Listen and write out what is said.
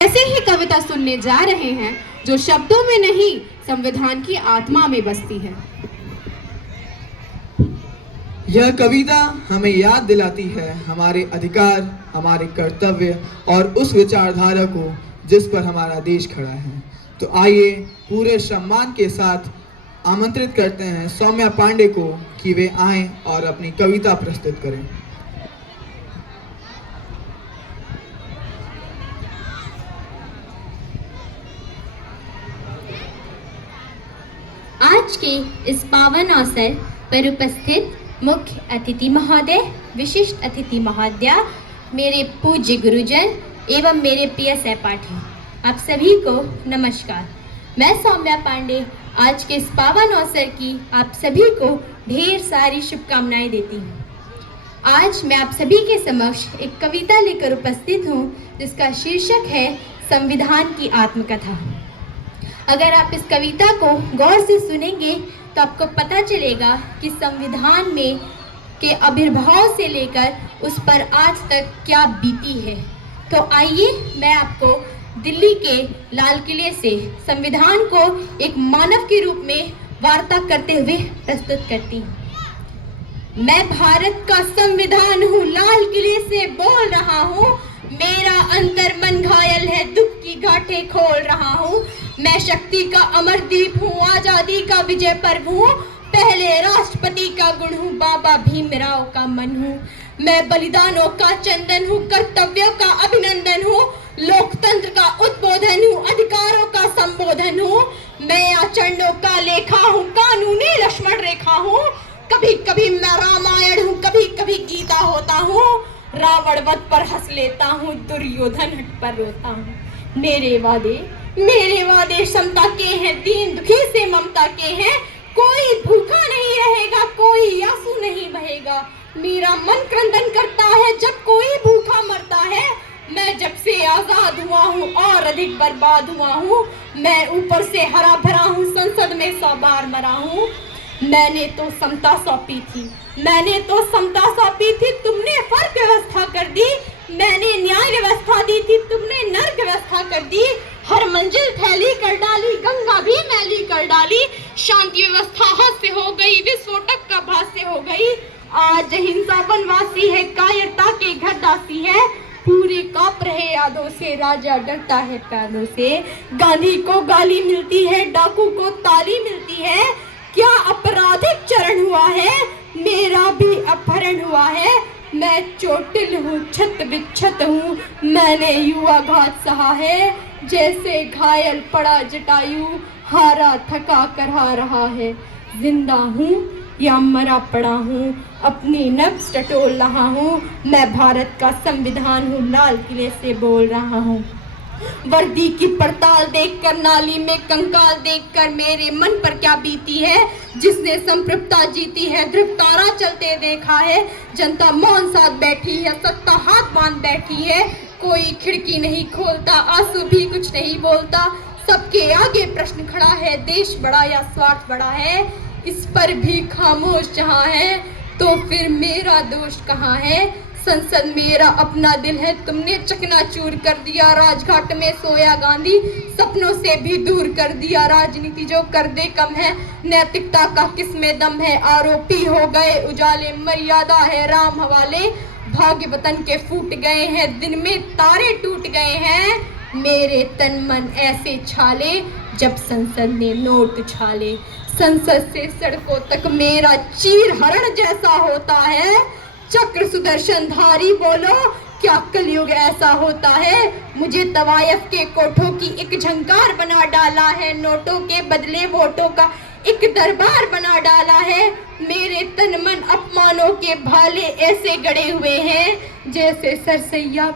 ऐसे ही कविता सुनने जा रहे हैं जो शब्दों में नहीं संविधान की आत्मा में बसती है। यह कविता हमें याद दिलाती है हमारे अधिकार, हमारे कर्तव्य और उस विचारधारा को जिस पर हमारा देश खड़ा है। तो आइए पूरे सम्मान के साथ आमंत्रित करते हैं सौम्या पांडे को कि वे आएं और अपनी कविता प्रस्तुत करें। आज के इस पावन अवसर पर उपस्थित मुख्य अतिथि महोदय, विशिष्ट अतिथि महोदया, मेरे पूज्य गुरुजन एवं मेरे प्रिय सहपाठी, आप सभी को नमस्कार। मैं सौम्या पांडे आज के इस पावन अवसर की आप सभी को ढेर सारी शुभकामनाएं देती हूँ। आज मैं आप सभी के समक्ष एक कविता लेकर उपस्थित हूँ जिसका शीर्षक है संविधान की आत्मकथा। अगर आप इस कविता को गौर से सुनेंगे तो आपको पता चलेगा कि संविधान में के आविर्भाव से लेकर उस पर आज तक क्या बीती है। तो आइए मैं आपको दिल्ली के लाल किले से संविधान को एक मानव के रूप में वार्ता करते हुए प्रस्तुत करती हूँ। मैं भारत का संविधान हूँ, लाल किले से बोल रहा हूँ। मेरा अंतर मन घायल है, दुख की गांठें खोल रहा हूँ। मैं शक्ति का अमरदीप हूँ, आजादी का विजय पर्व हूँ। पहले राष्ट्रपति का गुण हूँ, बाबा भीमराव का मन हूँ। मैं बलिदानों का चंदन हूँ, कर्तव्यों का अभिनंदन हूँ। लोकतंत्र का उद्बोधन हूँ, अधिकारों का संबोधन हूँ। मैं आचरणों का लेखा हूँ, कानूनी लक्ष्मण रेखा हूँ। कभी कभी मैं रामायण हूँ, कभी कभी गीता होता हूँ। रावण वध पर हंस लेता हूँ, दुर्योधन हट पर रोता हूँ। मेरे वादे समता के हैं, दीन दुखी से ममता के हैं। कोई भूखा नहीं रहेगा, कोई आंसू नहीं बहेगा। मेरा मन क्रंदन करता है जब कोई भूखा मरता है। मैं जब से आजाद हुआ हूँ और अधिक बर्बाद हुआ हूँ। मैं ऊपर से हरा भरा हूँ, संसद में 100 बार मरा हूँ। मैंने तो समता सौंपी थी, तुमने फर्क व्यवस्था कर दी। मैंने न्याय व्यवस्था दी थी, तुमने नर्क व्यवस्था कर दी। हर मंजिल फैली कर डाली, गंगा भी मैली कर डाली। शांति व्यवस्था हाथ से हो गई, विस्फोटक का भाष्य हो गई। आज हिंसा वनवासी है, कायरता के घर दासी है। पूरे कांप रहे यादों से, राजा डरता है पैरों से। गांधी को गाली मिलती है, डाकू को ताली मिलती है। क्या आपराधिक चरण हुआ है, मेरा भी अपहरण हुआ है। मैं चोटिल हूँ, छत बिच्छत हूँ, मैंने युवा घात सहा है। जैसे घायल पड़ा जटायु, हारा थका कर हा रहा है। जिंदा हूँ या मरा पड़ा हूँ, अपनी नब्ज टटोल रहा हूँ। मैं भारत का संविधान हूँ, लाल किले से बोल रहा हूँ। वर्दी की पड़ताल देखकर, नाली में कंकाल देखकर मेरे मन पर क्या बीती है। जिसने संप्रभुता जीती है, ध्रुव तारा चलते देखा है। जनता मौन साथ बैठी है, सत्ता हाथ बांध बैठी है। कोई खिड़की नहीं खोलता, आंसू भी कुछ नहीं बोलता। सबके आगे प्रश्न खड़ा है, देश बड़ा या स्वार्थ बड़ा है। इस पर भी खामोश जहाँ है, तो फिर मेरा दोष कहाँ है। संसद मेरा अपना दिल है, तुमने चकनाचूर कर दिया। राजघाट में सोया गांधी, सपनों से भी दूर कर दिया। राजनीति जो कर दे कम है, नैतिकता का किसमें दम है। आरोपी हो गए उजाले, मर्यादा है राम हवाले। भाग्य वतन के फूट गए हैं, दिन में तारे टूट गए हैं। मेरे तन मन ऐसे छाले, जब संसद ने नोट उछाले। संसद से सड़कों तक मेरा चीर हरण जैसा होता है। चक्र सुदर्शन धारी बोलो, क्या कलयुग ऐसा होता है। मुझे तवायफ के कोठों की एक झंकार बना डाला है। नोटों के बदले वोटों का एक दरबार बना डाला है। मेरे तन मन अपमानों के भाले ऐसे गड़े हुए हैं, जैसे सरसैया